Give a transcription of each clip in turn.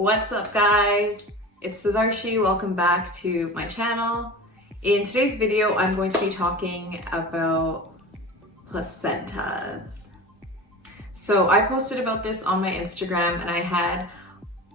What's up guys? It's Sudhershi. Welcome back to my channel. In today's video, I'm going to be talking about placentas. So I posted about this on my Instagram and I had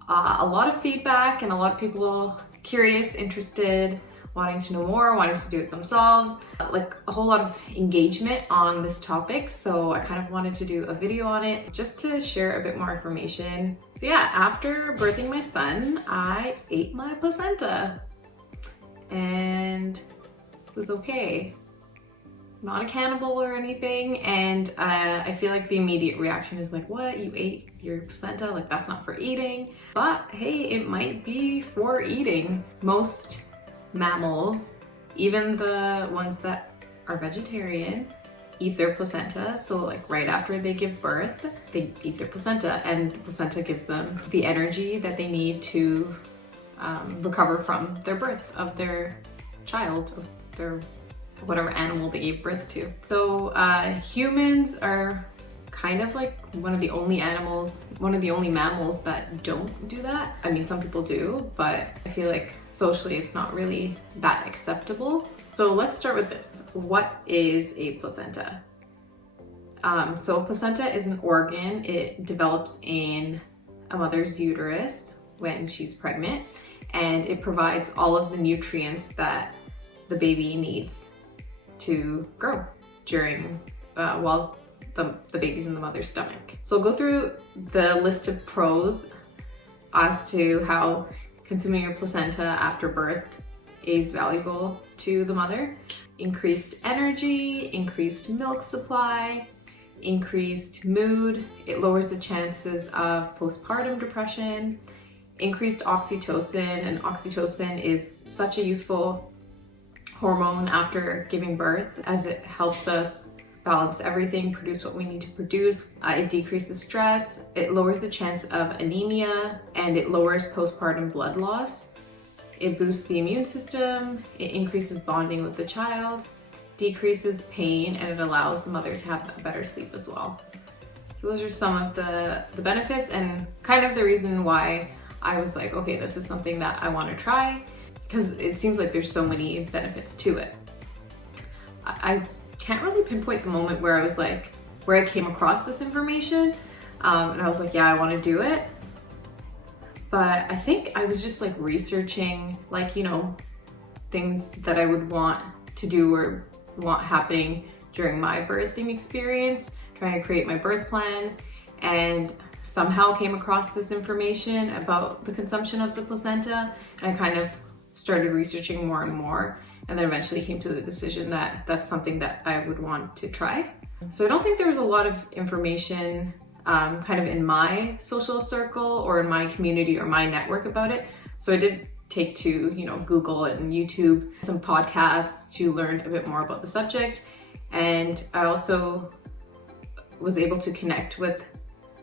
a lot of feedback and a lot of people curious, interested, wanting to know more, wanting to do it themselves, like a whole lot of engagement on this topic. So I kind of wanted to do a video on it just to share a bit more information. So yeah, after birthing my son, I ate my placenta and it was okay. Not a cannibal or anything. And I feel like the immediate reaction is like, what? You ate your placenta? Like that's not for eating. But hey, it might be for eating. Most mammals, even the ones that are vegetarian, eat their placenta. So like right after they give birth, they eat their placenta, and the placenta gives them the energy that they need to recover from their birth of their child, of their whatever animal they gave birth to. So humans are kind of like one of the only mammals that don't do that. I mean, some people do, but I feel like socially it's not really that acceptable. So let's start with this. What is a placenta? So a placenta is an organ. It develops in a mother's uterus when she's pregnant, and it provides all of the nutrients that the baby needs to grow during while the baby's in the mother's stomach. So I'll go through the list of pros as to how consuming your placenta after birth is valuable to the mother. Increased energy, increased milk supply, increased mood. It lowers the chances of postpartum depression, increased oxytocin, and oxytocin is such a useful hormone after giving birth as it helps us balance everything, produce what we need to produce. It decreases stress, it lowers the chance of anemia, and it lowers postpartum blood loss. It boosts the immune system, it increases bonding with the child, decreases pain, and it allows the mother to have a better sleep as well. So those are some of the benefits and kind of the reason why I was like, okay, this is something that I want to try, because it seems like there's so many benefits to it. I can't really pinpoint the moment where I was like, where I came across this information and I was like, yeah, I want to do it. But I think I was just like researching, like, you know, things that I would want to do or want happening during my birthing experience, trying to create my birth plan, and somehow came across this information about the consumption of the placenta. And I kind of started researching more and more, and then eventually came to the decision that that's something that I would want to try. So I don't think there was a lot of information kind of in my social circle or in my community or my network about it. So I did take to, you know, Google and YouTube, some podcasts to learn a bit more about the subject. And I also was able to connect with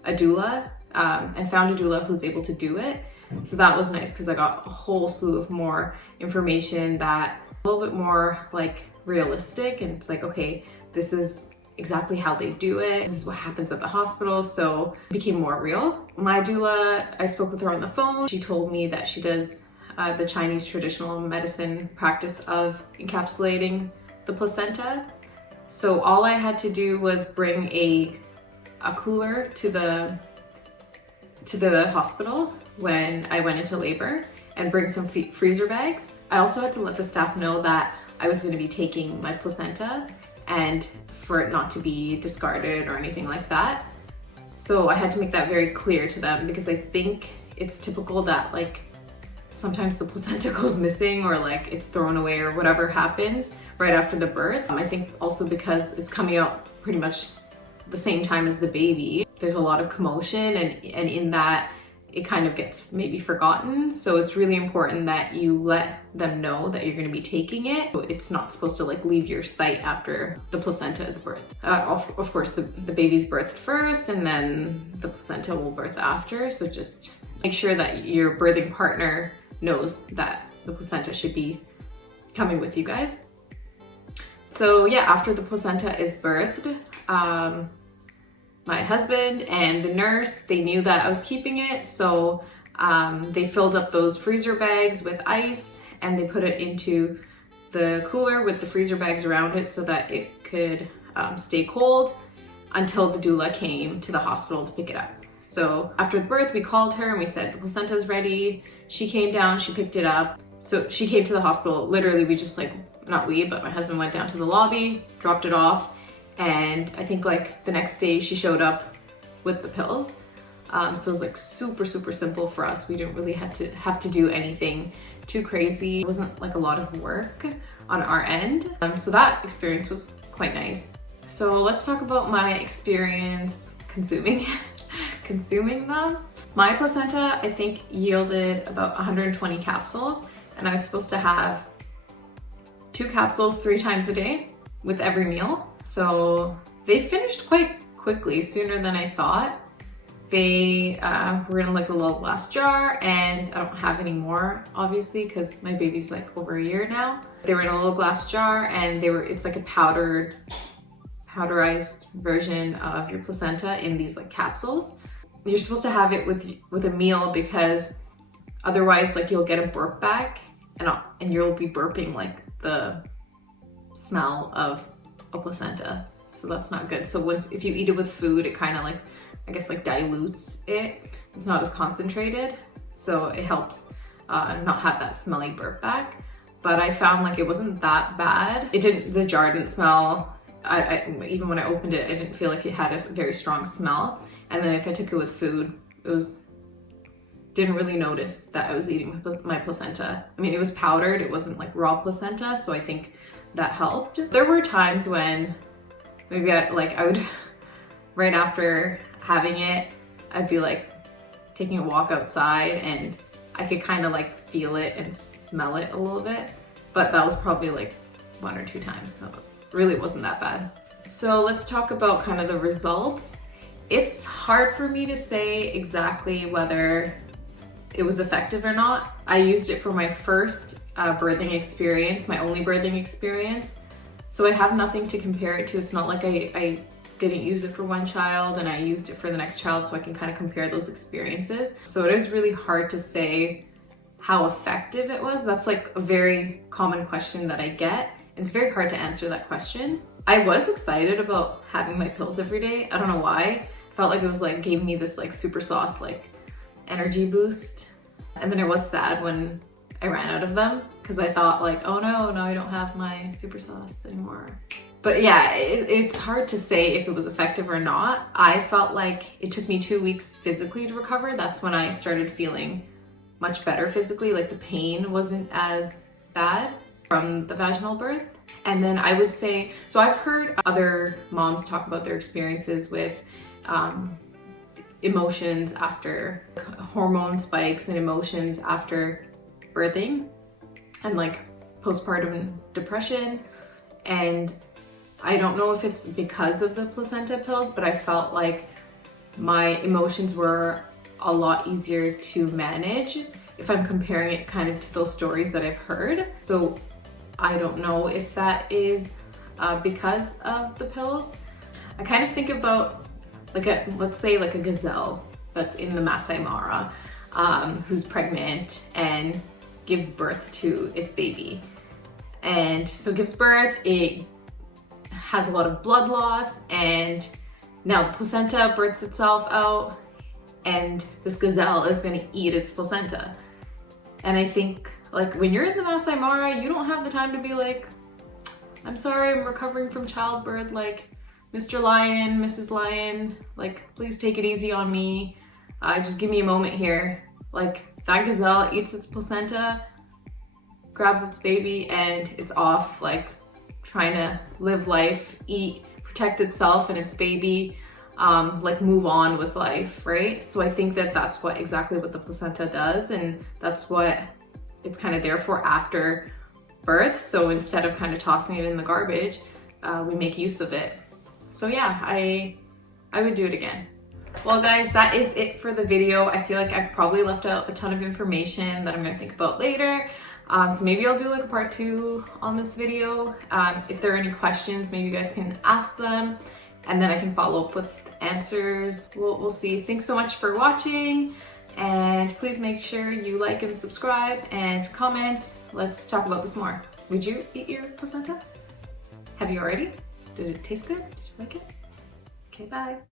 a doula and found a doula who's able to do it. So that was nice because I got a whole slew of more information that a little bit more like realistic, and it's like, okay, this is exactly how they do it. This is what happens at the hospital. So it became more real. My doula, I spoke with her on the phone. She told me that she does the Chinese traditional medicine practice of encapsulating the placenta. So all I had to do was bring a cooler to the hospital when I went into labor and bring some freezer bags. I also had to let the staff know that I was going to be taking my placenta and for it not to be discarded or anything like that. So I had to make that very clear to them, because I think it's typical that like sometimes the placenta goes missing or like it's thrown away or whatever happens right after the birth. I think also because it's coming out pretty much the same time as the baby, there's a lot of commotion, and in that it kind of gets maybe forgotten. So it's really important that you let them know that you're going to be taking it. So it's not supposed to like leave your sight after the placenta is birthed. Of course, the baby's birthed first and then the placenta will birth after. So just make sure that your birthing partner knows that the placenta should be coming with you guys. So yeah, after the placenta is birthed, my husband and the nurse, they knew that I was keeping it, so They filled up those freezer bags with ice and they put it into the cooler with the freezer bags around it so that it could stay cold until the doula came to the hospital to pick it up. So after the birth, we called her and we said, the placenta's ready. She came down, she picked it up. So she came to the hospital. Literally, we just like, not we, but my husband went down to the lobby, dropped it off. And I think like the next day she showed up with the pills. So it was like super, super simple for us. We didn't really have to do anything too crazy. It wasn't like a lot of work on our end. So that experience was quite nice. So let's talk about my experience consuming them. My placenta, I think, yielded about 120 capsules, and I was supposed to have 2 capsules 3 times a day with every meal. So they finished quite quickly, sooner than I thought. They were in like a little glass jar, and I don't have any more, obviously, because my baby's like over a year now. They were in a little glass jar, and it's like a powderized version of your placenta in these like capsules. You're supposed to have it with a meal because otherwise like you'll get a burp back and you'll be burping like the smell of a placenta. So that's not good. So if you eat it with food, it kind of like, I guess like dilutes it. It's not as concentrated. So it helps not have that smelly burp back. But I found like it wasn't that bad. The jar didn't smell. Even when I opened it, I didn't feel like it had a very strong smell. And then if I took it with food, didn't really notice that I was eating my placenta. I mean, it was powdered, it wasn't like raw placenta, so I think that helped. There were times when maybe I would, right after having it, I'd be like taking a walk outside and I could kind of like feel it and smell it a little bit. But that was probably like 1 or 2 times, so really it wasn't that bad. So let's talk about kind of the results. It's hard for me to say exactly whether it was effective or not. I used it for my first birthing experience, my only birthing experience. So I have nothing to compare it to. It's not like I didn't use it for one child and I used it for the next child, so I can kind of compare those experiences. So it is really hard to say how effective it was. That's like a very common question that I get. It's very hard to answer that question. I was excited about having my pills every day. I don't know why. Felt like it was like gave me this like super sauce like energy boost. And then I was sad when I ran out of them because I thought like, oh no, now I don't have my super sauce anymore. But yeah, it's hard to say if it was effective or not. I felt like it took me 2 weeks physically to recover. That's when I started feeling much better physically. Like the pain wasn't as bad from the vaginal birth. And then I would say, so I've heard other moms talk about their experiences with emotions after hormone spikes and emotions after birthing and like postpartum depression. And I don't know if it's because of the placenta pills, but I felt like my emotions were a lot easier to manage if I'm comparing it kind of to those stories that I've heard. So I don't know if that is because of the pills. I kind of think about like let's say like a gazelle that's in the Masai Mara who's pregnant and gives birth to its baby. And so gives birth, it has a lot of blood loss, and now the placenta births itself out, and this gazelle is gonna eat its placenta. And I think like when you're in the Masai Mara, you don't have the time to be like, I'm sorry, I'm recovering from childbirth, like Mr. Lion, Mrs. Lion, like please take it easy on me. Just give me a moment here. Like that gazelle eats its placenta, grabs its baby, and it's off like trying to live life, eat, protect itself and its baby, like move on with life, right? So I think that that's exactly what the placenta does, and that's what it's kind of there for after birth. So instead of kind of tossing it in the garbage, we make use of it. So yeah, I would do it again. Well guys, that is it for the video. I feel like I've probably left out a ton of information that I'm gonna think about later. So maybe I'll do like a part 2 on this video. If there are any questions, maybe you guys can ask them and then I can follow up with answers. We'll see. Thanks so much for watching. And please make sure you like and subscribe and comment. Let's talk about this more. Would you eat your placenta? Have you already? Did it taste good? Did you like it? Okay, bye.